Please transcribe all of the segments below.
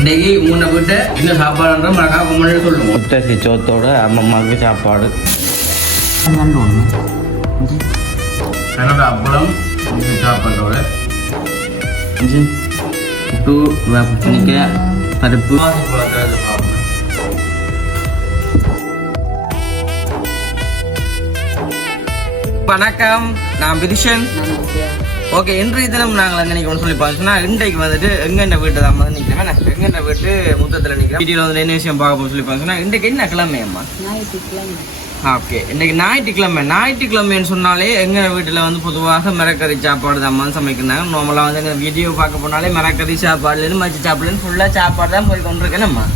இன்னைக்கு முன்ன போயிட்டு என்ன சாப்பாடுன்ற மறக்காம முன்னாடி சொல்லுவோம். முத்தசி சோத்தோட அம்மாவுக்கு சாப்பாடு கனடா அப்பளம் சாப்பாட்டோட புட்டு வேப்பனிக்க பருப்பு. வணக்கம், நான் பிரிஷன். ஓகே, இன்றைய தினம் நாங்கள் என்ன நினைக்கிறோம் சொல்லி பார்த்தோம்னா, இன்றைக்கு வந்துட்டு எங்கென்ன வீட்டு தான் வந்து நிற்கிறேன். எங்கென்ன வீட்டு முத்தத்தில் நிற்கிறேன். வீட்டில் வந்து என்ன விஷயம் பார்க்க போக சொல்லி பார்த்தோம்னா, இன்றைக்கு என்ன கிழமையம்மா? ஓகே, இன்றைக்கு ஞாயிற்றுக்கிழமை. ஞாயிற்றுக்கிழமைன்னு சொன்னாலே எங்கள் வீட்டில் வந்து பொதுவாக மிரக்கறி சாப்பாடு தான் வந்து சமைக்கிறாங்க. நார்மலாக வந்து எங்கள் வீடியோ பார்க்க போனாலே மிரக்கறி சாப்பாடுலேருந்து மச்சி சாப்பாடுலேருந்து ஃபுல்லாக சாப்பாடு தான் போய் கொண்டிருக்கேன்மா.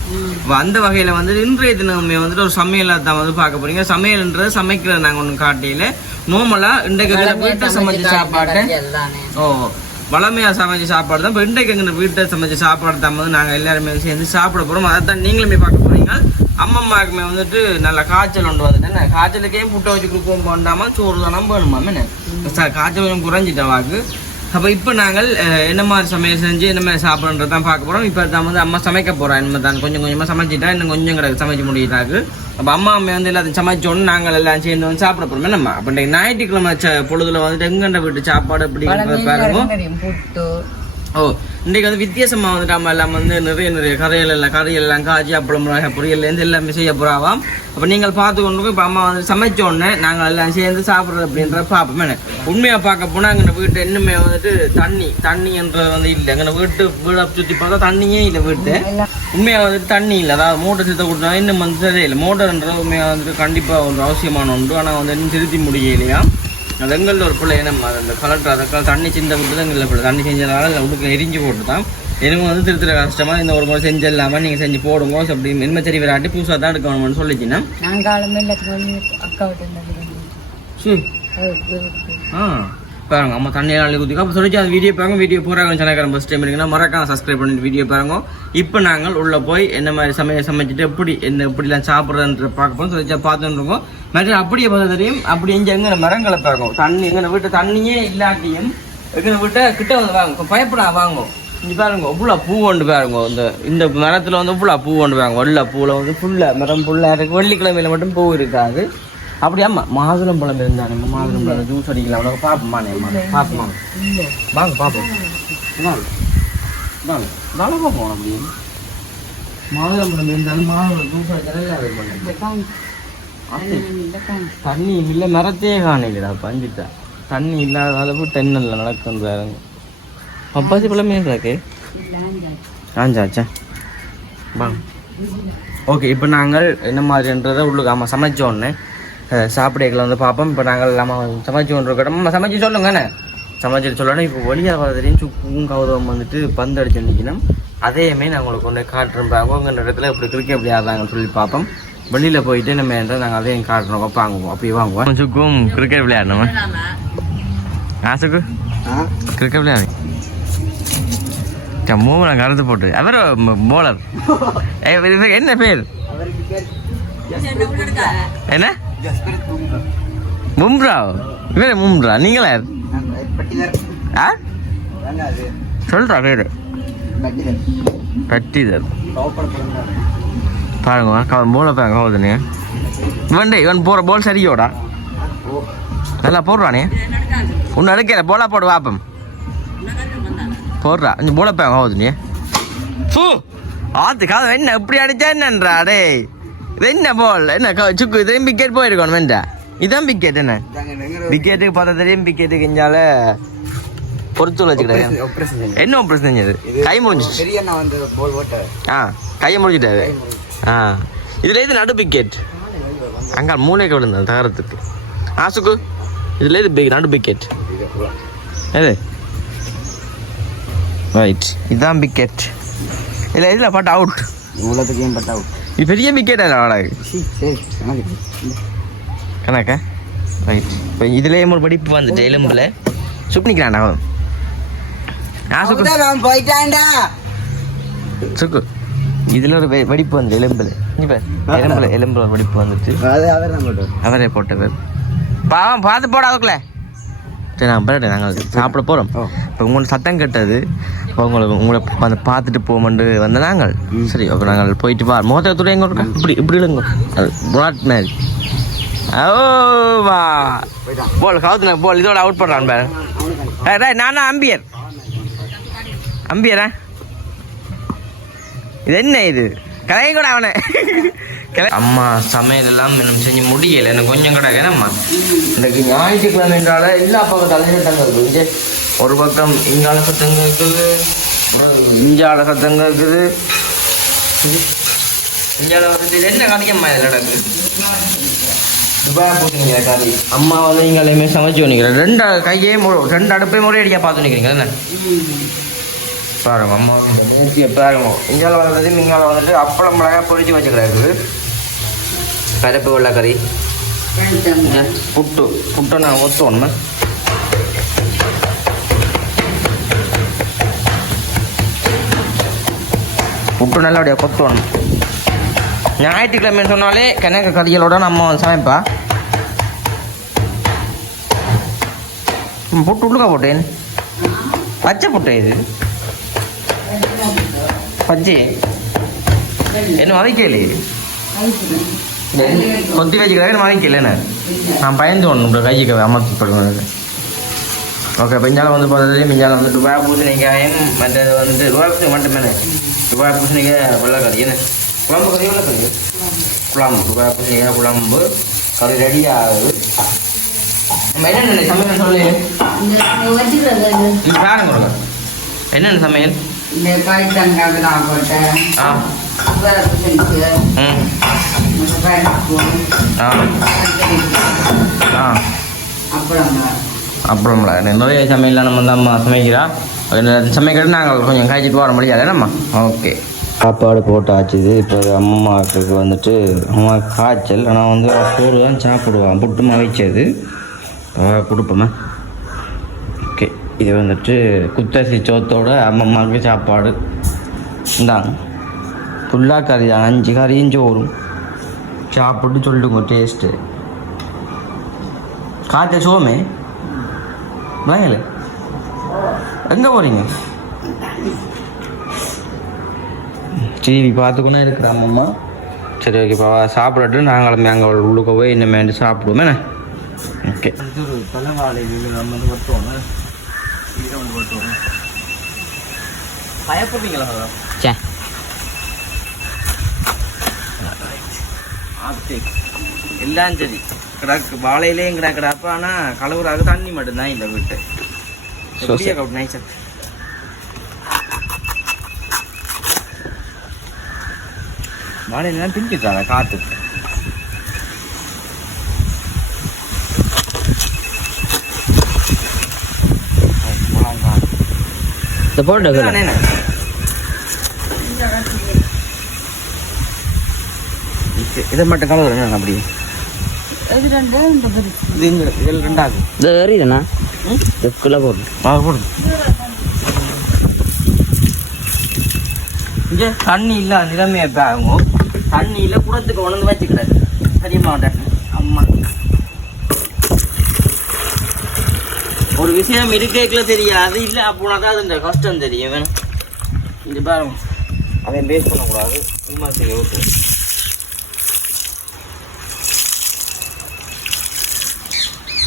அந்த வகையில் வந்து இன்றைய தினமே வந்துட்டு ஒரு சமையலை தான் வந்து பார்க்க போறீங்க. சமையல்ன்றது சமைக்கிறது நாங்கள் ஒன்றும் காட்டியில நார்மலாக இன்றைக்கு வீட்டை சமைச்ச சாப்பாடு வளமையாக சமைச்ச சாப்பாடு தான். இப்போ இன்றைக்கு எங்கள் வீட்டை சமைச்ச சாப்பாடு தான் வந்து நாங்கள் எல்லாருமே சேர்ந்து சாப்பிட போகிறோம். அதை தான் நீங்களுமே பார்க்க போறீங்க. அம்மம்மாவுக்குமே வந்துட்டு நல்ல காய்ச்சல் ஒன்று வந்துட்டு காய்ச்சலுக்கே புட்டை வச்சு கொடுப்போம் கொண்டாமல் சோறு தானே வேணுமா காய்ச்சல் கொஞ்சம் குறைஞ்சிட்ட வாக்கு. அப்போ இப்போ நாங்கள் என்ன மாதிரி சமையல் செஞ்சு என்ன மாதிரி சாப்பிட்றது தான் பார்க்க போகிறோம். இப்போ தான் வந்து அம்மா சமைக்க போகிறோம். என்ன தான் கொஞ்சம் கொஞ்சமாக சமைச்சிட்டா இன்னும் கொஞ்சம் கிடக்கு சமைச்சு முடியிட்டாக்கு. அப்போ அம்மா வந்து எல்லாத்தையும் சமைச்சோன்னு நாங்கள் எல்லாம் சேர்ந்து வந்து சாப்பிட போகிறோம். என்னம்மா அப்போ இன்றைக்கு ஞாயிற்றுக்கிழமை பொழுதுல வந்துட்டு எங்கண்ட வீட்டு சாப்பாடு அப்படிங்கிறத பாருங்க. ஓ, இன்றைக்கு வந்து வித்தியாசமாக வந்துட்டு அம்மா எல்லாம் வந்து நிறைய கறியெல்லாம் காய்ச்சி அப்பளம் பொரியல்லேருந்து எல்லாமே செய்ய போகிறாவாம். அப்போ நீங்கள் பார்த்து கொண்டு இப்போ அம்மா வந்து சமைச்சோடனே நாங்கள் எல்லாம் சேர்ந்து சாப்பிட்றது அப்படின்ற பார்ப்போமே. உண்மையாக பார்க்க போனால் எங்கள் வீட்டு இன்னுமே வந்துட்டு தண்ணின்றது வந்து இல்லை. எங்கள் வீடை சுற்றி பார்த்தா தண்ணியே இல்லை. வீட்டு உண்மையாக வந்துட்டு தண்ணி இல்லை. அதாவது மோட்டர் சுத்த கொடுத்தா இன்னும் வந்து சரியில்லை. மோட்டர்ன்றது உண்மையாக வந்துட்டு கண்டிப்பாக ஒரு அவசியமான ஒன்று. ஆனால் வந்து இன்னும் திருத்தி முடியலையா. அது எங்களில் ஒரு பிள்ளை என்னம்மா அந்த கலெக்டர் அதுக்காக தண்ணி சிந்த விட்டு தான் எங்களில் பிள்ளை தண்ணி செஞ்சதுனால இல்லை உடுக்க எரிஞ்சு போட்டு தான் எனக்கு வந்து திருத்துற கஷ்டமாக இந்த ஒரு முறை செஞ்சு இல்லாமல் நீங்கள் செஞ்சு போடுங்க அப்படி இனிமேச்சரி விராட்டி புதுசாக தான் எடுக்கணும்னு சொல்லிச்சின்னா பாருங்க அம்மா தண்ணியெல்லாம் அள்ளி ஊற்றிக்கோ. அப்போ சொல்லிச்சு அந்த வீடியோ பாருங்க. வீடியோ பூரா சேனல் ஃபஸ்ட் டைம் இருக்குன்னா மறக்காம சப்ஸ்கிரைப் பண்ணிட்டு வீடியோ பாருங்க. இப்போ நாங்கள் உள்ளே போய் என்ன மாதிரி சமைச்சிட்டு எப்படிலாம் சாப்பிட்றதுன்ற பார்க்க போகிறோம் சொல்லிச்சா பார்த்துன்னு இருக்கோம். மற்ற அப்படியே பார்த்து தெரியும். அப்படி எங்கே மரங்களை பார்க்கும் தண்ணி எங்கள் வீட்டு தண்ணியே இல்லாட்டியும் எங்கள் வீட்டை கிட்ட வந்து வாங்க பயப்படா வாங்கும். இங்கே பாருங்க இவ்வளோ பூ கொண்டு பாருங்க. இந்த மரத்தில் வந்து இவ்வளோ பூ கொண்டு வாங்க. வெள்ளை பூவில் வந்து ஃபுல்லாக மரம் ஃபுல்லாக இருக்குது. வெள்ளிக்கிழமையில் மட்டும் பூ இருக்காது. அப்படியாம்மா மாதுளம் பழம் இருந்தாங்க. மாதுளம் பழம் ஜூஸ் அடிக்கலாம். அவ்வளோ பார்ப்போம்மாண்ணே பார்ப்போம் வாங்க பார்ப்போம் வாங்க பார்ப்போம். அப்படி மாதுளம் பழம் இருந்தாலும் மாதுளம் ஜூஸ் அடிக்கலாம். தண்ணி இல்லை மரத்தையே காணிக்கடா பஞ்சிட்டா. தண்ணி இல்லாத அளவு தென்னல்ல நடக்குன்றாருங்க. பப்பாசி பழமே இருக்கு ஆஞ்சாச்சா வாங்க. ஓகே, இப்போ நாங்கள் என்ன மாதிரின்றதை உள்ளுக்கு ஆமாம் சமைச்சோன்னு சாப்பிடைகளை வந்து பார்ப்போம். இப்போ நாங்கள் இல்லாமல் சமைச்சு கொண்டு இருக்கோம். நம்ம சமைச்சு சொல்லுங்கண்ணே சமைச்சிட்டு சொல்லணும். இப்போ வெளியாக வரதுலேயும் சுக்கும் கௌதவம் வந்துட்டு பந்து அடிச்சு நிற்கணும். அதேமே நான் உங்களுக்கு கொண்டு காட்டுறோம். அவங்க இடத்துல இப்படி கிரிக்கெட் எப்படி ஆடுறாங்கன்னு சொல்லி பார்ப்போம். வெளியில் போயிட்டு நம்ம நாங்கள் அதையும் காட்டுறோம். வாங்குவோம் அப்படியே வாங்குவோம். சுக்கும் கிரிக்கெட் விளையாடணுமா ஆசுக்கு கிரிக்கெட் விளையாடு மூணு நான் கருத்து போட்டு அவர் போலர் என்ன பேர் என்ன மும்ரா இவரே மும்ரா நீங்களா சொல்றா பேரு பட்டிதர் பாருங்க போல பாருங்க ஹவுதுனே இவன் போற போல் சரியோடா நல்லா போடுறானே ஒன்று அடுக்கிற போலா போடு வாப்பம் போடுறா நீ போல பாருங்க ஹவுதுனே ஆத்து காது என்ன எப்படி அடிச்சா என்னன்றா டே இது என்ன போல் என்ன சுக்கு இதையும் விக்கெட் போயிருக்கணும் வேண்டா இதான் விக்கெட் என்ன விக்கெட்டுக்கு பார்த்தா தெரியும். விக்கெட்டுக்கு இஞ்சால பொறுத்து வச்சுக்கிட்டாரு. என்ன ஆப்ரேஷன் செஞ்சது கை முடிஞ்சிச்சு. கையை முடிஞ்சிட்டாரு. இதுல இது நடு விக்கெட் அங்க மூளைக்கு விழுந்தது தகரத்துக்கு ஆசுக்கு. இதுல இது நடு விக்கெட் எது ரைட் இதான் விக்கெட். இல்லை இதுல பட் அவுட் இவ்வளோத்துக்கு பட் அவுட். இது பெரிய விக்கெட் கணக்கா ரைட். இப்போ இதுலேயே ஒரு படிப்பு வந்துட்டு எலும்புல சுப்பிக்கிறான்டா சுக்கு. இதுல ஒரு வெடிப்பு வந்து எலும்புல எலும்புல வெடிப்பு வந்துட்டு அவரே போட்டவர் பாவம் பார்த்து போட அதுக்குள்ள சரி நாங்கள் சாப்பிட போகிறோம். இப்போ உங்களுக்கு சத்தம் கெட்டது, இப்போ உங்களை வந்து பார்த்துட்டு போமண்டு வந்த நாங்கள். சரி அப்போ நாங்கள் போயிட்டு வா முகத்தை எங்க இப்படி இல்லைங்க அது புராட் மாதிரி. ஓ வா போல் கவுத்துன போல் இதோட அவுட் பண்ணுறான் பாரு. நானா அம்பியரா இது என்ன இது கலையை கூட அவனை அம்மா சமையல் எல்லாம் இன்னும் செஞ்சு முடியலை, எனக்கு கொஞ்சம் கூட ஏன்னாம்மா இன்றைக்கு ஞாயிற்றுக்கிழமை என்றால எல்லா பக்கம் தலைவர் தங்க இருக்குது. இங்கே ஒரு பக்கம் இங்கால சத்தங்க இருக்குது, இஞ்சால சத்தங்க இருக்குது, இஞ்சால வந்து இது என்ன கணிக்கம்மா இதில் நடக்குது துபாய் போட்டுனீங்க கறி. அம்மா வந்து நீங்கள் எல்லாமே சமைச்சு பண்ணிக்கிறேன். ரெண்டு அடுப்பையும் முறை அடிக்க பார்த்து நிற்கிறீங்க என்ன பாருங்க. அம்மா பாருங்க இங்கால வளர்றது இங்கால வந்துட்டு அப்பளம் மிளகா பொரிச்சு வச்சுக்கிறாரு. பருப்பு வெள்ளைக்கறி புட்டு நான் ஒத்துவோம்மா. புட்டு நல்லா அப்படியே கொத்துவோம். ஞாயிற்றுக்கிழமைன்னு சொன்னாலே கிணக்கு கறிகளோட நம்ம சமைப்பா. புட்டு உள்ளுக்கா போட்டேன் பச்சை புட்டு இது பச்சை என்ன மறைக்கல கொத்தி வச்சுக்கிறாங்க மறைக்கல என்ன நான் பயந்து ஒன்று கைக்கு அமர்த்தப்படுவேன். ஓகே பெஞ்சாலம் வந்து பார்த்ததுலேயும் பெஞ்சாலம் வந்து துபாய் பூசணிக்காயும் மற்றது வந்து துபாய் மட்டுமே துபாய் பூசணிக்காய் வெள்ளைக்கறி என்ன குழம்பு கறி வெள்ளைக்கறி குழம்பு துபாய் பூசணிக்காய் குழம்பு கறி ரெடி ஆகுது. நம்ம என்னென்ன சமையல் சொல்லு பாருங்க கொடுங்க என்னென்ன சமையல் அப்புறம்ல நிறைய சமையல்லாம் நம்ம தான் அம்மா சமைக்கிறா. சமைக்கிறது நாங்கள் கொஞ்சம் காய்ச்சிட்டு வர முடியாது நம்ம. ஓகே சாப்பாடு போட்டாச்சு. இப்போ அம்மாவுக்கு வந்துட்டு அம்மா காய்ச்சல், ஆனால் வந்து சோறு தான் சாப்பிடுவான் புட்டுமா வச்சது கொடுப்போம்மா. ஓகே இது வந்துட்டு குத்தரிசி சோத்தோட அம்மம்மாவுக்கு சாப்பாடு இந்தாங்க ஃபுல்லாக கறி தான் 5 கறியும் சோறும் சாப்பிட்டு சொல்லுங்க டேஸ்ட்டு. காய்ச்ச சோமே வாங்கல எங்கே போகிறீங்க டிவி பார்த்துக்கொண்டே இருக்கிற அம்மம்மா. சரி ஓகேப்பா சாப்பிடட்டு நாங்களும் அங்கே உள்ளுக்க போய் இன்னமேட்டு சாப்பிடுவோம் என்ன. ஓகே தலைவாழை நம்ம வந்து வட்டுவோம் இதை வந்து வட்டுவோம் பயப்படுறீங்களா சே எல்லாம் சரி கிடக்கு வாழையிலேயும் கிடக்குறாப்ப ஆனால் கலவுறாக தண்ணி மட்டும்தான் இந்த வீட்டு நைசர் வாழையெல்லாம் பிஞ்சிட்டாங்க காற்று. இந்த போட்டு இதை மட்டும் கலவுறேன் அப்படி ரெண்டாகும் இது வேறா இதுக்குள்ள போடு போடு. இங்கே தண்ணி இல்லை நிலைமையை ஆகும். தண்ணி இல்லை குடத்துக்கு உணர்ந்து வச்சுக்கிறாரு சரியா அம்மா. ஒரு விஷயம் இருக்கேக்குள்ள தெரியாது இல்லை அப்படின்னா அது இந்த கஷ்டம் தெரியும் வேணும். இந்த பாருங்க அவன் பேஸ் பண்ணக்கூடாது சும்மா சரி ஓகே.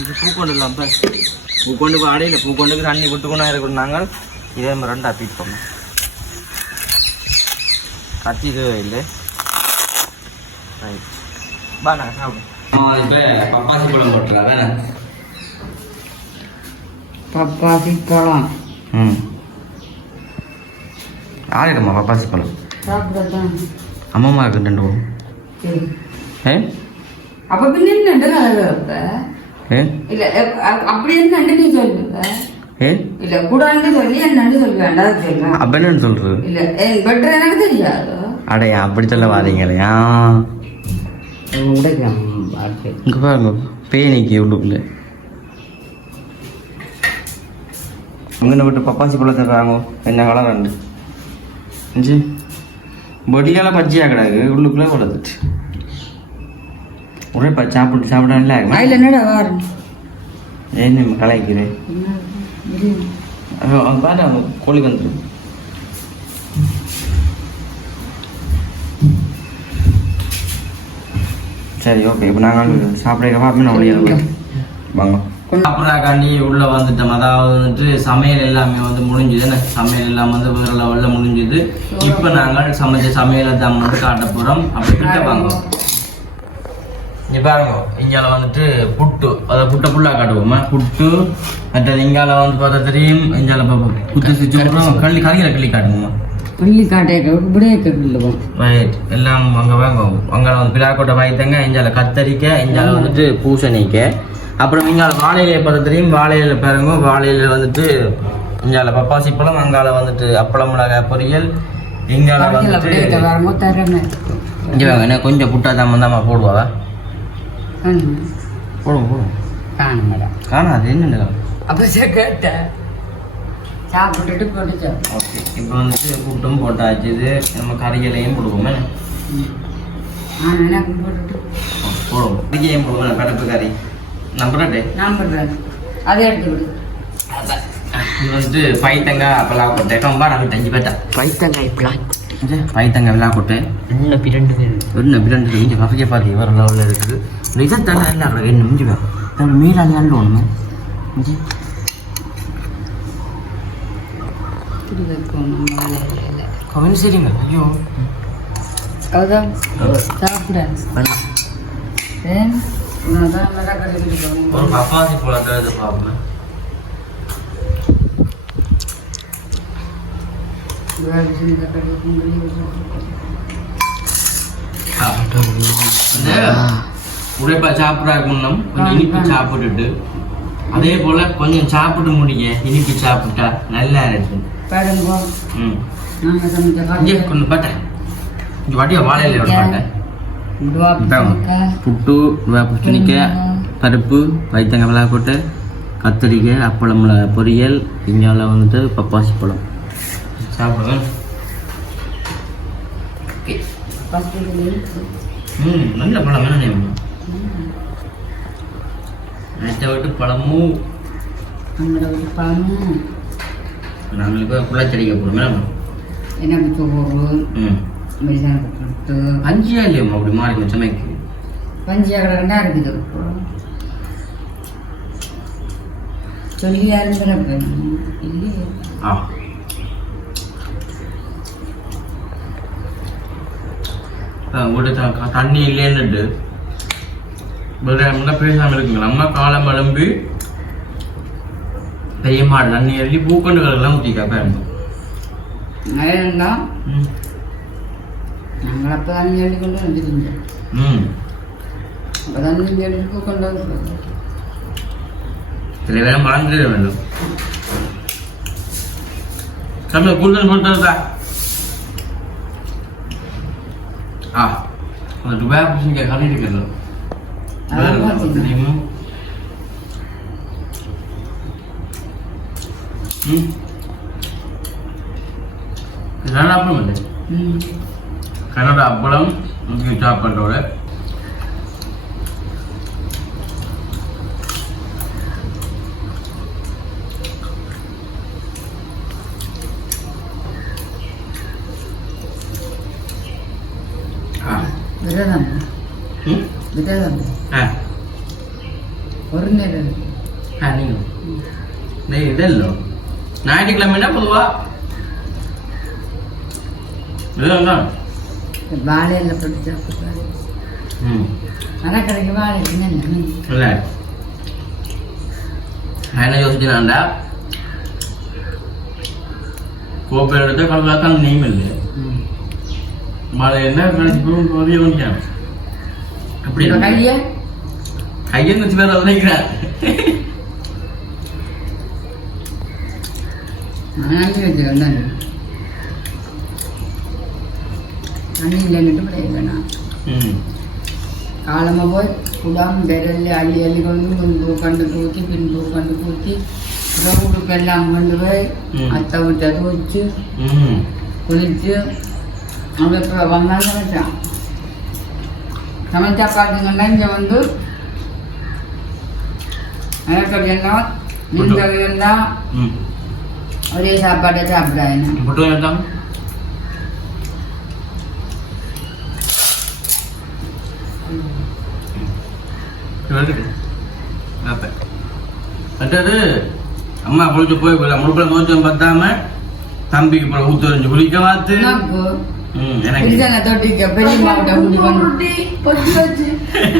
இது பூக்கொண்டு இல்லாம பூக்கொண்டு அடையில பூக்கொண்டுக்கு தண்ணி விட்டுக்கொண்டா இருக்கணும். நாங்கள் இதே மாதிரி 2 பீட் பண்ணோம் கத்தி இல்லை ரைட் பா நாங்கள் சாப்பிடுவோம். இப்போ பப்பாசி பழம் போட்டுறா வேணா பப்பாசி பழம் யாருக்குமா பப்பாசி பழம் அம்மா இருக்கு 2 போகும் அப்ப பின்ன இல்ல அப்படி என்ன நீ சொல்லுங்க இல்ல கூடான்னு சொல்லி என்னன்னு சொல்லி வேண்டாம் சொல்லுங்க. அப்ப என்னன்னு சொல்றது இல்ல பெட்டர் எனக்கு தெரியாது. அடையா அப்படி சொல்ல வாரீங்களையா இங்க பாருங்க பேனிக்கு உள்ளுக்குள்ள அங்கே விட்டு பப்பாசி பழத்தை வாங்க என்ன கலர் 2 பொடியால பச்சையாக கிடாது உள்ளுக்குள்ளே வளர்த்துட்டு ஒரே சாப்பிட்டு சாப்பிடல என்னடா வாரம் ஏன் கலாய்க்கிறேன் பாரு கோழி வந்துடும். சரி ஓகே, இப்போ நாங்கள் சாப்பிட்றப்ப அப்படின்னு ஒழியாக வாங்க. சாப்பிட்றாக்காண்டி உள்ளே வந்துட்டோம். அதாவது வந்துட்டு சமையல் எல்லாமே வந்து முடிஞ்சுது. சமையல் எல்லாம் வந்து வேறு லெவலில் முடிஞ்சுது. இப்போ நாங்கள் சமைச்ச சமையலை தான் வந்து காட்ட போகிறோம். அப்படி கிட்ட வாங்க. இங்கே பாருங்க, இங்கால வந்துட்டு புட்டு, அதை புட்டை ஃபுல்லாக காட்டுவோமா. புட்டு மற்றது இங்கால வந்து பார்த்தா தெரியும். இங்கால புட்டு சுற்றி கள்ளி கறிகளை கிள்ளி காட்டுவோமா. கிள்ளி காட்டேன் ரைட். எல்லாம் அங்கே வாங்க. அங்கே வந்து பிளாக்கோட்டை வாய்த்தங்க. இஞ்சால கத்தரிக்காய், இஞ்சால வந்துட்டு பூசணிக்காய், அப்புறம் இங்கால வாழையில பார்த்தா தெரியும். வாழையில பாருங்க, வாழையில வந்துட்டு இங்கால பப்பாசி பழம், அங்கால வந்துட்டு அப்பளம் மிளகாய் பொரியல், இங்கால வந்துட்டு இங்கே வாங்க. என்ன கொஞ்சம் புட்டா தான் போடுவா. போடுவோம் போடுவோம். காணாது என்னென்ன அப்போ கேட்டேன் சாப்பிட்டுட்டு போட்டுச்சோம். ஓகே, இப்போ வந்துட்டு புட்டும் போட்டாச்சு. இது நம்ம கறிகளையும் போடுவோமே. போட்டுட்டு போடுவோம். கறிகையும் போடுவோம். படப்பு கறி நம்புறே நம்புறேன். அதை எடுத்து விடு. இது வந்துட்டு பைத்தங்காய் அப்பெல்லாம் கொட்டை கம்பா நம்ம தஞ்சு பேட்டா பைத்தங்காய் பிளாக் பைத்தங்காய் விழா கொட்டை என்ன பிரண்டு இங்கே கஃபிக்கே பார்த்து வேறு லெவலில் இருக்குது. இதைத்தானே இல்லை என்ன முடிஞ்சுவா நம்ம மீனாக அள்ள ஒன்று இஞ்சி கவனி சரிங்க. ஐயோ அதான் சாப்பிட்றேன். ஒரு பப்பாசி பழத்தை இது பார்ப்பேன். உடைப்பா சாப்பிட்றா குன்னம் கொஞ்சம் இனிப்பு சாப்பிட்டுட்டு அதே போல கொஞ்சம் சாப்பிட்டு முடிங்க. இனிப்பு சாப்பிட்டா நல்லா இருக்கும். கொஞ்சம் பார்த்தேன் இங்கே வாட்டியா வாழையில பார்த்தேன். புட்டு பூசணிக்காய் பருப்பு வைத்தங்காய் மிளகா போட்டு கத்திரிக்காய் அப்பளம் பொரியல் இங்கால வந்துட்டு பப்பாசி பழம் சாப்பிடுவேன். நல்ல பழம் வேணும். நெட்டை விட்டு பழமும் நாங்களுக்கு குள்ளச்செடிக்க போடுவோம். என்ன போடுவோம். பஞ்சியா இல்லையம்மா அப்படி மாறி சமைக்கு பஞ்சியா கடை இருக்குது. சொல்லி யாருங்கிற இல்லையே. உங்கள்கிட்ட தண்ணி இல்லைன்னுட்டு பேசாமல் இருக்குங்க. நம்ம காலம் எழும்பி பெரிய மாடு தண்ணி எழுதி பூக்கண்டுகள் எல்லாம் ஊற்றிக்கா பாருங்க. நாங்கள் அப்போ தண்ணி எழுதி கொண்டு வந்துருங்க. அப்போ தண்ணி எழுதி பூக்கொண்டு வந்து சில பேரும் மறந்துட வேண்டும். சமையல் கூடுதல் போட்டா அந்த துபாய் பூசணிக்க கறி இருக்கிறது தெரியுமா? கனடா அப்பளம் இல்லை. கனடா அப்பளம் சாப்பாட்டோட ஒரு நேரம் இதெல்லாம் ஞாயிற்றுக்கிழமைனா பொதுவா வாழையில போட்டு சாப்பிடுறாங்க. ஆனால் கிடைக்க வாழை இல்லை. நான் என்ன யோசிச்சேன்டா கோப்பை எடுத்து கலக்காக்கான நெய்ம் இல்லை. மழை என்ன கழிச்சு போதிய வேண்டியான் அப்படி கையன் வச்சு பேர் நினைக்கிறேன். தண்ணி இல்லைன்னுட்டு வேணாம். காலமாக போய் குடம் விரல் அள்ளி அள்ளி கொண்டு முன்பு கண்டு தூக்கி பின்பு கண்டு தூக்கி உடம்புக்கு எல்லாம் கொண்டு போய் அத்தை விட்ட தூச்சு குளிச்சு அப்படி இப்போ வந்தாலும் சமைச்சான். சமைச்சா பார்த்தீங்கன்னா இங்கே வந்து எனக்கு எல்லாம் நீங்கள் இருந்தால் ஒரே சாப்பாட்டை சாப்பிடாது மட்டும் வேண்டாம் மற்றது அம்மா குளிச்சு போய் முழுக்க தோச்சம் பார்த்தாம தம்பிக்கு இப்போ ஊத்து குளிக்க பார்த்து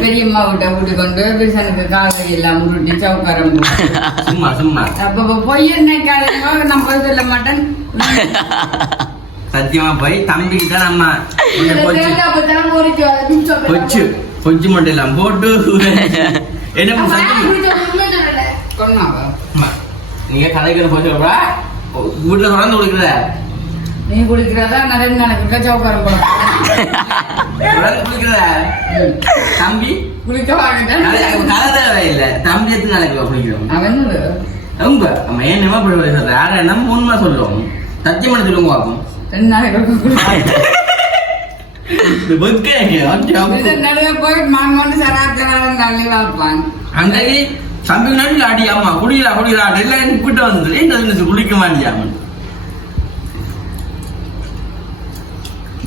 பெரியம்மாவிட்ட கூட்டி கொண்டு பிரிசனுக்கு காலையில் எல்லாம் உருட்டி சவுக்காரம் சும்மா சும்மா அப்ப பொய் என்ன நம்ம சொல்ல மாட்டேன் சத்தியமா போய் தம்பிக்கு தான் அம்மா கொச்சு கொச்சு மட்டும் எல்லாம் போட்டு என்ன நீங்க கதைக்கிற போச்சு வீட்டுல தொடர்ந்து குடிக்கிற நீ குளிக்கிறதா நிறைய எனக்கு சவுக்காரம் குளிக்கிற தம்பி குளிக்க வாங்கிட்டேன் கதை தேவையில்லை தம்பி எத்தனை நாளைக்கு குளிக்கிறோம் அவன் அவங்க நம்ம ஏன் நம்ம இப்படி சொல்ற யாரும் என்ன 3 மாசம் சொல்லுவோம் சத்தியம் பண்ணி சொல்லுங்க பார்ப்போம் 2 நாளைக்கு நடுவே போயிட்டு மாங்கொண்டு சராசரி பார்ப்பான் அன்றைக்கு தம்பி நாட்டில் அடி அம்மா குடிக்கிறா குடிக்கிறா எல்லாம் கூட்ட வந்து குளிக்க மாட்டியாம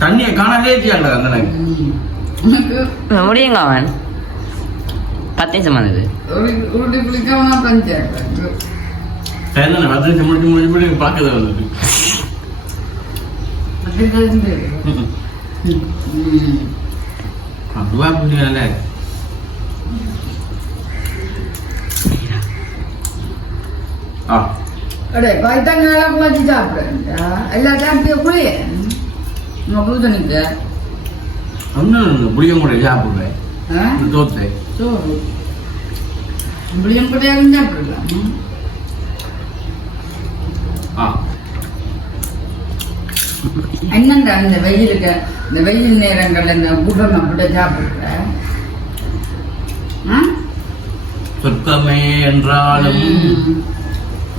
தண்ணியை காணவே செய்யாண்டா அந்த முடியுங்க அவன் 10 நிமிஷம் வந்தது உருட்டி குளிக்காம பஞ்சாயத்து 10 நிமிஷம் முடிச்சு பார்க்கறது வந்துட்டு அதுவா புரியல அடே வயிற்றாங்க வச்சு சாப்பிடுறா எல்லா சாப்பிட்டு குளிய புதுத்தனிக்க ஒன்றும் புளிய கூட சாப்பிடுவேன் தோத்து சோறு புளியம் போட்டியாக சாப்பிடலாம் என்னண்டா இந்த வெயிலுக்கு இந்த வெயில் நேரங்கள்ல இந்த புடம் அப்படி சாப்பிடுற சொர்க்கமே என்றாலும்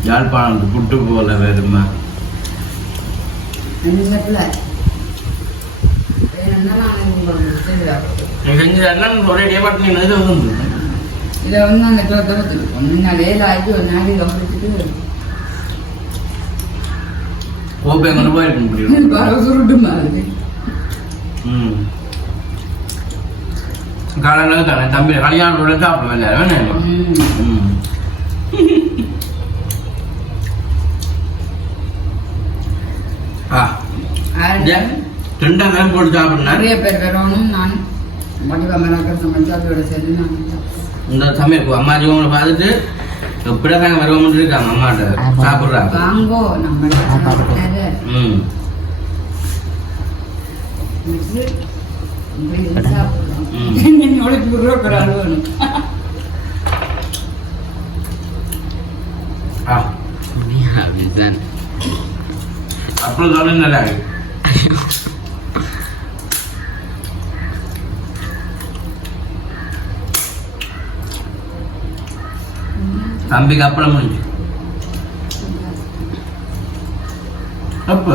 யாழ்ப்பாணம் புட்டு போல வேறுமா ஒரே டேபாட்டு இதை வந்து அந்த கிலோத்துக்கும் முன்னாலே ஆகி ஒரு நாளைக்கு கவனிச்சுட்டு ஓப்பே கொண்டு போயிருக்க முடியும் சுருட்டு மாதிரி காலையில் தம்பி கல்யாணத்தோட சாப்பிடுவேன் வேணும் ரெண்டாம் நேரம் போட்டு சாப்பிடுனா நிறைய பேர் வரணும் நான் மடிவமனாக்க சமைச்சாலோட சரி நான் இந்த சமையல் அம்மா ஜீவங்களை பார்த்துட்டு எப்படிதான் வருவோம்னு இருக்காங்க அம்மாட்ட சாப்பிடுறாங்க வாங்கோ நம்ம அப்புறம் சொல்ல நல்லா தம்பிக்கு அப்புறம் முடிஞ்சு அப்ப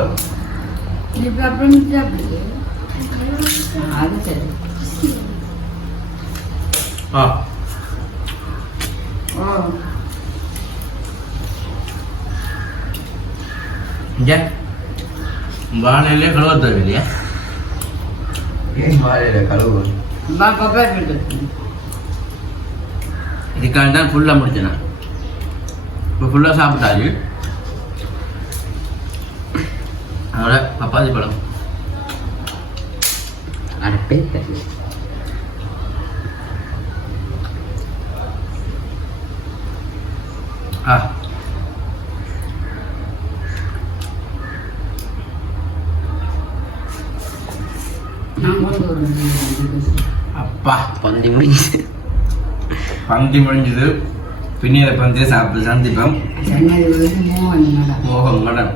அப்புறம் சாப்பிடுது அது சரி வாழையிலே கழுவ தேவையில்லையா ஏன் வாழையில கழுவு இதுக்காக தான் ஃபுல்லாக முடிச்சேன் இப்போ ஃபுல்லாக சாப்பிட்டாச்சு அதோட பப்பாளி பழம் அடப்பே அப்பா பந்தி முடிஞ்சு பந்தி முடிஞ்சது பின்னியரை பந்தியை சாப்பிட்டு சந்திப்போம் மோகம் மடன்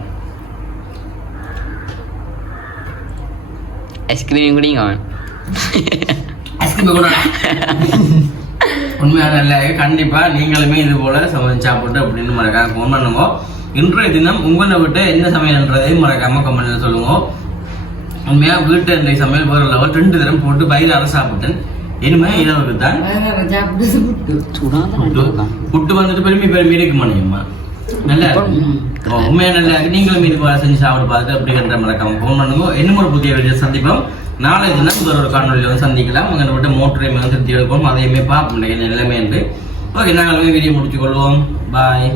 ஐஸ்கிரீம் குடிங்க அவன் ஐஸ்கிரீம் கூட உண்மையான இல்லை கண்டிப்பாக நீங்களுமே இது போல் சமைச்சு சாப்பிட்டு அப்படின்னு மறக்காம ஃபோன் பண்ணுங்க. இன்றைய தினம் உங்களை விட்டு என்ன சமையல்ன்றதையும் மறக்காம கமெண்ட்ல சொல்லுங்க. உண்மையாக வீட்டு இன்றைய சமையல் வேறு லெவல் 2 தரம் போட்டு வயிறார சாப்பிட்டேன். இனிமே இரவுக்கு தான் சாப்பிட்டு புட்டு புட்டு வந்துட்டு பெருமை இருக்கு மணியம்மா நல்லா இருக்கும் உண்மையா நல்லா இருக்கு நீங்களும் மீது செஞ்சு சாப்பிட்டு பார்த்துட்டு அப்படிங்கிற மறக்காம ஃபோன் பண்ணுங்க இன்னும் ஒரு புதிய வீடியோ சந்திப்போம் நாளை தினம் ஒரு காணொலியில வந்து சந்திக்கலாம் அங்கே விட்டு மோட்டரை திருப்தி எடுப்போம் அதையுமே பார்ப்போம் நிலைமை என்று ஓகே நாங்களுமே வீடியோ முடிச்சுக்கொள்வோம் பாய்